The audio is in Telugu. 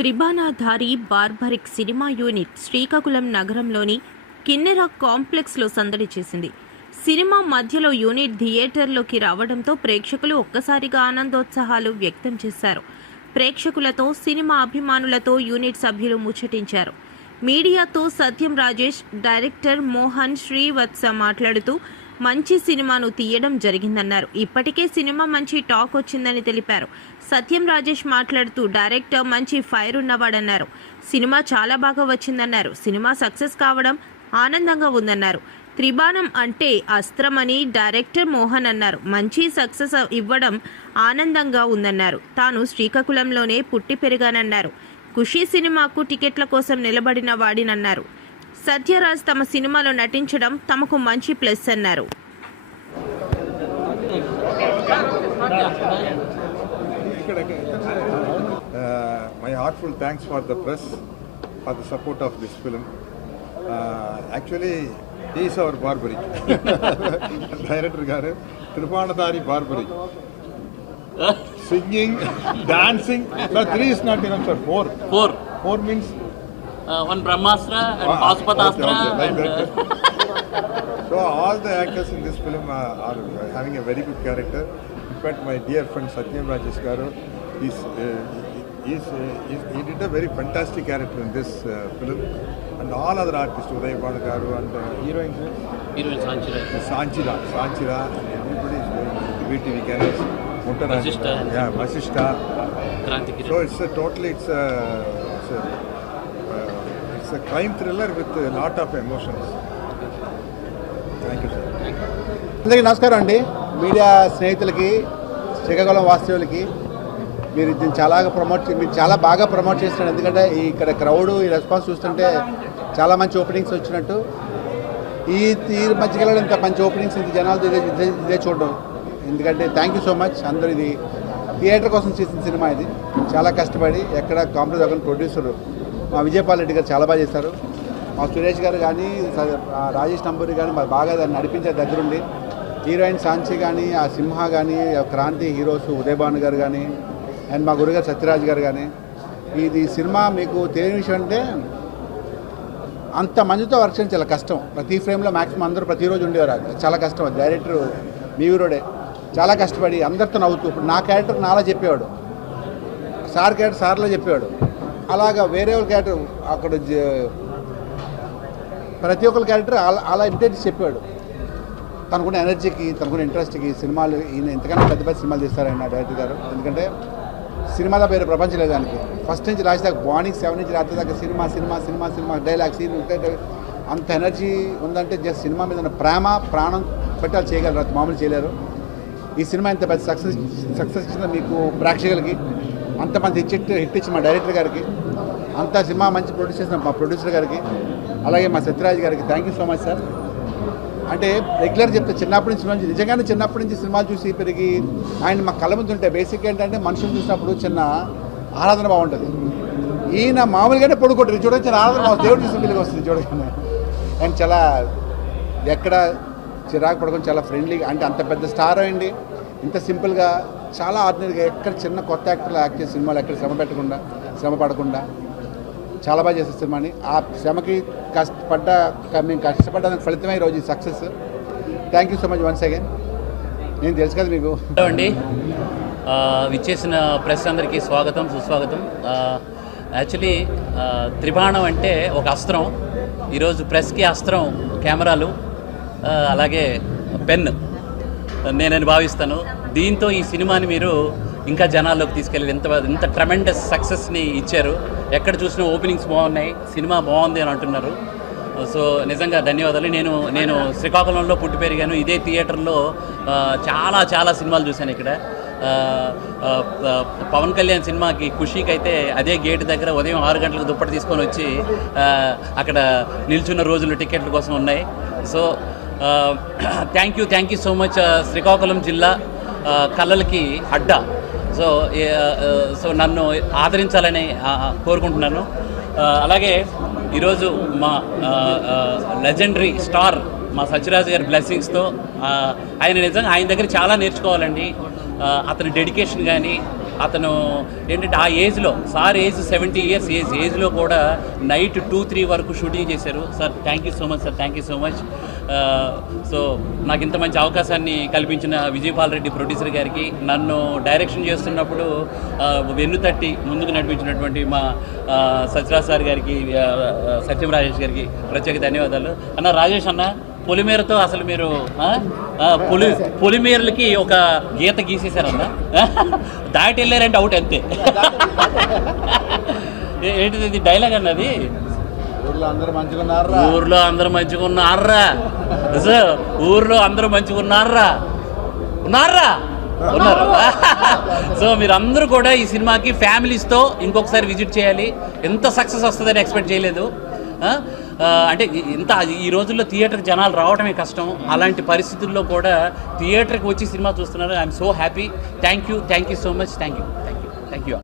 త్రిబానాధారి బార్బరిక్ సినిమా యూనిట్ శ్రీకాకుళం నగరంలోని కిన్నెర కాంప్లెక్స్లో సందడి చేసింది. సినిమా మధ్యలో యూనిట్ థియేటర్లోకి రావడంతో ప్రేక్షకులు ఒక్కసారిగా ఆనందోత్సాహాలు వ్యక్తం చేశారు. ప్రేక్షకులతో సినిమా అభిమానులతో యూనిట్ సభ్యులు ముచ్చటించారు. మీడియాతో సత్యం రాజేష్ డైరెక్టర్ మోహన్ శ్రీవత్స మాట్లాడుతూ మంచి సినిమాను తీయడం జరిగిందన్నారు. ఇప్పటికే సినిమా మంచి టాక్ వచ్చిందని తెలిపారు. సత్యం రాజేష్ మాట్లాడుతూ డైరెక్టర్ మంచి ఫైర్ ఉన్నవాడన్నారు. సినిమా చాలా బాగా వచ్చిందన్నారు. సినిమా సక్సెస్ కావడం ఆనందంగా ఉందన్నారు. త్రిబాణం అంటే అస్త్రమని డైరెక్టర్ మోహన్ అన్నారు. మంచి సక్సెస్ ఇవ్వడం ఆనందంగా ఉందన్నారు. తాను శ్రీకాకుళంలోనే పుట్టి పెరిగానన్నారు. ఖుషీ సినిమాకు టికెట్ల కోసం నిలబడిన వాడినన్నారు. సత్యరాజ్ తమ సినిమాలో నటించడం తమకు మంచి ప్లస్ అన్నారు. My heartful thanks for the press for the support of this film actually is our Barbarik director గారు Tribanadhari Barbarik Singing, dancing. Sir, three is not enough, sir. Four. Four. Four means. Uh, one Brahmastra and Ah, Pasupatastra okay, okay, like and. So all the actors in this film uh, are having a very good character. In fact, my dear friend Satyam Rajesh Garu, he's, uh, he's, uh, he's, he did a very fantastic character in this uh, film. And all other artists, Uday Garu and uh, heroines, uh, heroine Sanchira. Sanchira, Sanchira, everybody is doing VTV characters. Vasishta. Yeah, Vasishta. So it's a totally it's a, it's a, uh, it's a crime thriller with a lot of emotions. Thank you, sir. అందరికీ నమస్కారం అండి మీడియా స్నేహితులకి శ్రీకాకుళం వాస్తవులకి మీరు దీన్ని చాలా ప్రమోట్ చే- మీరు చాలా బాగా ప్రమోట్ చేస్తున్నారు ఎందుకంటే ఈ ఇక్కడ క్రౌడ్ ఈ రెస్పాన్స్ చూస్తుంటే చాలా మంచి ఓపెనింగ్స్ వచ్చినట్టు ఈ ఈ మధ్యకాలంలో ఇంత మంచి ఓపెనింగ్స్ ఇంత జనాలు ఇదే ఇదే ఇదే చూడడం ఎందుకంటే థ్యాంక్ యూ సో మచ్ అందరూ ఇది థియేటర్ కోసం చేసిన సినిమా ఇది. చాలా కష్టపడి ఎక్కడ కాంప్రమైజ్ అవ్వకుండా ప్రొడ్యూసర్ మా విజయపాల్ రెడ్డి గారు చాలా బాగా చేశారు. మా సురేష్ గారు కానీ రాజేష్ నంబూరి కానీ మరి బాగా దాన్ని నడిపించే దగ్గరుండి హీరోయిన్ సాంచి కానీ ఆ సింహ కానీ ఆ క్రాంతి హీరోస్ ఉదయభాను గారు కానీ అండ్ మా గురుగారు సత్యరాజ్ గారు కానీ ఇది సినిమా మీకు తెలియని విషయం అంటే అంత మందితో వర్క్ చేయడం చాలా కష్టం. ప్రతి ఫ్రేమ్లో మ్యాక్సిమం అందరూ ప్రతిరోజు ఉండేవారు. అది చాలా కష్టం. అది డైరెక్టర్ మీవీరోడే చాలా కష్టపడి అందరితో నవ్వుతూ ఇప్పుడు నా క్యారెక్టర్ నాలా చెప్పేవాడు. సార్ క్యారెక్టర్ సార్లో చెప్పేవాడు. అలాగా వేరే వాళ్ళ క్యారెక్టర్ అక్కడ జ- ప్రతి ఒక్కరి క్యారెక్టర్ అలా అలా ఇంటెన్స్ చెప్పాడు తనకున్న ఎనర్జీకి తనకున్న ఇంట్రెస్ట్కి సినిమాలు ఈయన ఎంతకన్నా పెద్ద పెద్ద సినిమాలు తీస్తారన్న డైరెక్టర్ గారు. ఎందుకంటే సినిమాల పేరు ప్రపంచం లేదు దానికి. ఫస్ట్ నుంచి లాస్ట్ దాకా మార్నింగ్ సెవెన్ నుంచి రాత్రి దాకా cinema cinema cinema cinema dialogue scene అంత ఎనర్జీ ఉందంటే జస్ట్ సినిమా మీద ప్రేమ ప్రాణం పెట్టాలి చేయగలరు మామూలు చేయలేరు. ఈ సినిమా ఇంత పెద్ద సక్సెస్ సక్సెస్ ఇచ్చిన మీకు ప్రేక్షకులకి అంత మంచి హిట్ హిట్ ఇచ్చిన మా డైరెక్టర్ గారికి అంత సినిమా మంచి ప్రొడ్యూస్ చేసిన మా ప్రొడ్యూసర్ గారికి అలాగే మా సత్యరాజ్ గారికి thank you so much sir అంటే రెగ్యులర్ చెప్తే చిన్నప్పటి నుంచి నుంచి నిజంగానే చిన్నప్పటి నుంచి సినిమాలు చూసి పెరిగి ఆయన మా కళ్ళ ముందు ఉంటే బేసిక్ ఏంటంటే మనుషులు చూసినప్పుడు చిన్న ఆరాధన బాగుంటుంది. ఈయన మామూలుగానే పడుకుంటారు చూడండి చిన్న ఆరాధన దేవుడు చూసిన పిల్లకి వస్తుంది చూడగానే. అండ్ చాలా ఎక్కడ చిరాకు పడకుండా చాలా ఫ్రెండ్లీగా అంటే అంత పెద్ద స్టార్ అయింది ఇంత సింపుల్గా చాలా ఆర్డినరీగా ఎక్కడ చిన్న కొత్త యాక్టర్లు యాక్ట్ చేసే సినిమాలు ఎక్కడ శ్రమ పెట్టకుండా శ్రమ పడకుండా చాలా బాగా చేసే సినిమాని. ఆ శ్రమకి కష్టపడ్డ మేము కష్టపడ్డానికి ఫలితమే ఈరోజు ఈ success thank you so much once again నేను తెలుసు కదా మీకు. అండి. విచ్చేసిన ప్రెస్ అందరికీ స్వాగతం సుస్వాగతం. యాక్చువల్లీ త్రిబాణం అంటే ఒక అస్త్రం. ఈరోజు ప్రెస్కి అస్త్రం కెమెరాలు. అలాగే పెన్. నేనని భావిస్తాను. దీంతో ఈ సినిమాని మీరు ఇంకా జనాల్లోకి తీసుకెళ్ళి ఇంత ఇంత ట్రమెండస్ సక్సెస్ని ఇచ్చారు. ఎక్కడ చూసినా ఓపెనింగ్స్ బాగున్నాయి సినిమా బాగుంది అని అంటున్నారు. సో నిజంగా ధన్యవాదాలు. నేను నేను శ్రీకాకుళంలో పుట్టి పెరిగాను. ఇదే థియేటర్లో చాలా చాలా సినిమాలు చూశాను ఇక్కడ. పవన్ కళ్యాణ్ సినిమాకి ఖుషీకి అయితే అదే గేట్ దగ్గర ఉదయం ఆరు గంటలకు దుప్పటి తీసుకొని వచ్చి అక్కడ నిల్చున్న రోజులు టికెట్ల కోసం ఉన్నాయి. So thank you thank you so much Srikakulam జిల్లా కళలకి అడ్డా సో సో నన్ను ఆదరించాలని కోరుకుంటున్నాను. అలాగే ఈరోజు మా లెజెండరీ స్టార్ మా సత్యరాజు గారి బ్లెస్సింగ్స్తో ఆయన నిజంగా ఆయన దగ్గర చాలా నేర్చుకోవాలండి. అతని డెడికేషన్ కానీ అతను ఏంటంటే ఆ ఏజ్లో sir age seventy years age ఏజ్లో కూడా నైట్ టూ త్రీ వరకు షూటింగ్ చేశారు. Sir thank you so much sir thank you so much so నాకు ఇంత మంచి అవకాశాన్ని కల్పించిన విజయపాల్ రెడ్డి ప్రొడ్యూసర్ గారికి నన్ను డైరెక్షన్ చేస్తున్నప్పుడు వెన్ను తట్టి ముందుకు నడిపించినటువంటి మా సత్యరాజ్ సార్ గారికి సత్యం రాజేష్ గారికి ప్రత్యేక ధన్యవాదాలు. అన్న రాజేష్ అన్న పొలిమేరతో అసలు మీరు పొలి పొలిమేరలకి ఒక గీత గీసేశారన్న. దాటి వెళ్ళారంటే అవుట్ అంతే ఏంటిది డైలాగ్ అన్నది ఊర్లో అందరు మంచిగా ఉన్నారా ఊర్లో అందరు మంచిగా ఉన్నారా ఊర్లో మంచిగా ఉన్నారా ఉన్నారు. సో మీరు అందరూ కూడా ఈ సినిమాకి ఫ్యామిలీస్తో ఇంకొకసారి విజిట్ చేయాలి. ఎంత సక్సెస్ వస్తుందని ఎక్స్పెక్ట్ చేయలేదు. అంటే ఇంత ఈ రోజుల్లో థియేటర్కి జనాలు రావడమే కష్టం. అలాంటి పరిస్థితుల్లో కూడా థియేటర్కి వచ్చి సినిమా చూస్తున్నారు. I'm so happy. Thank you thank you so much. Thank you. Thank you. Thank you.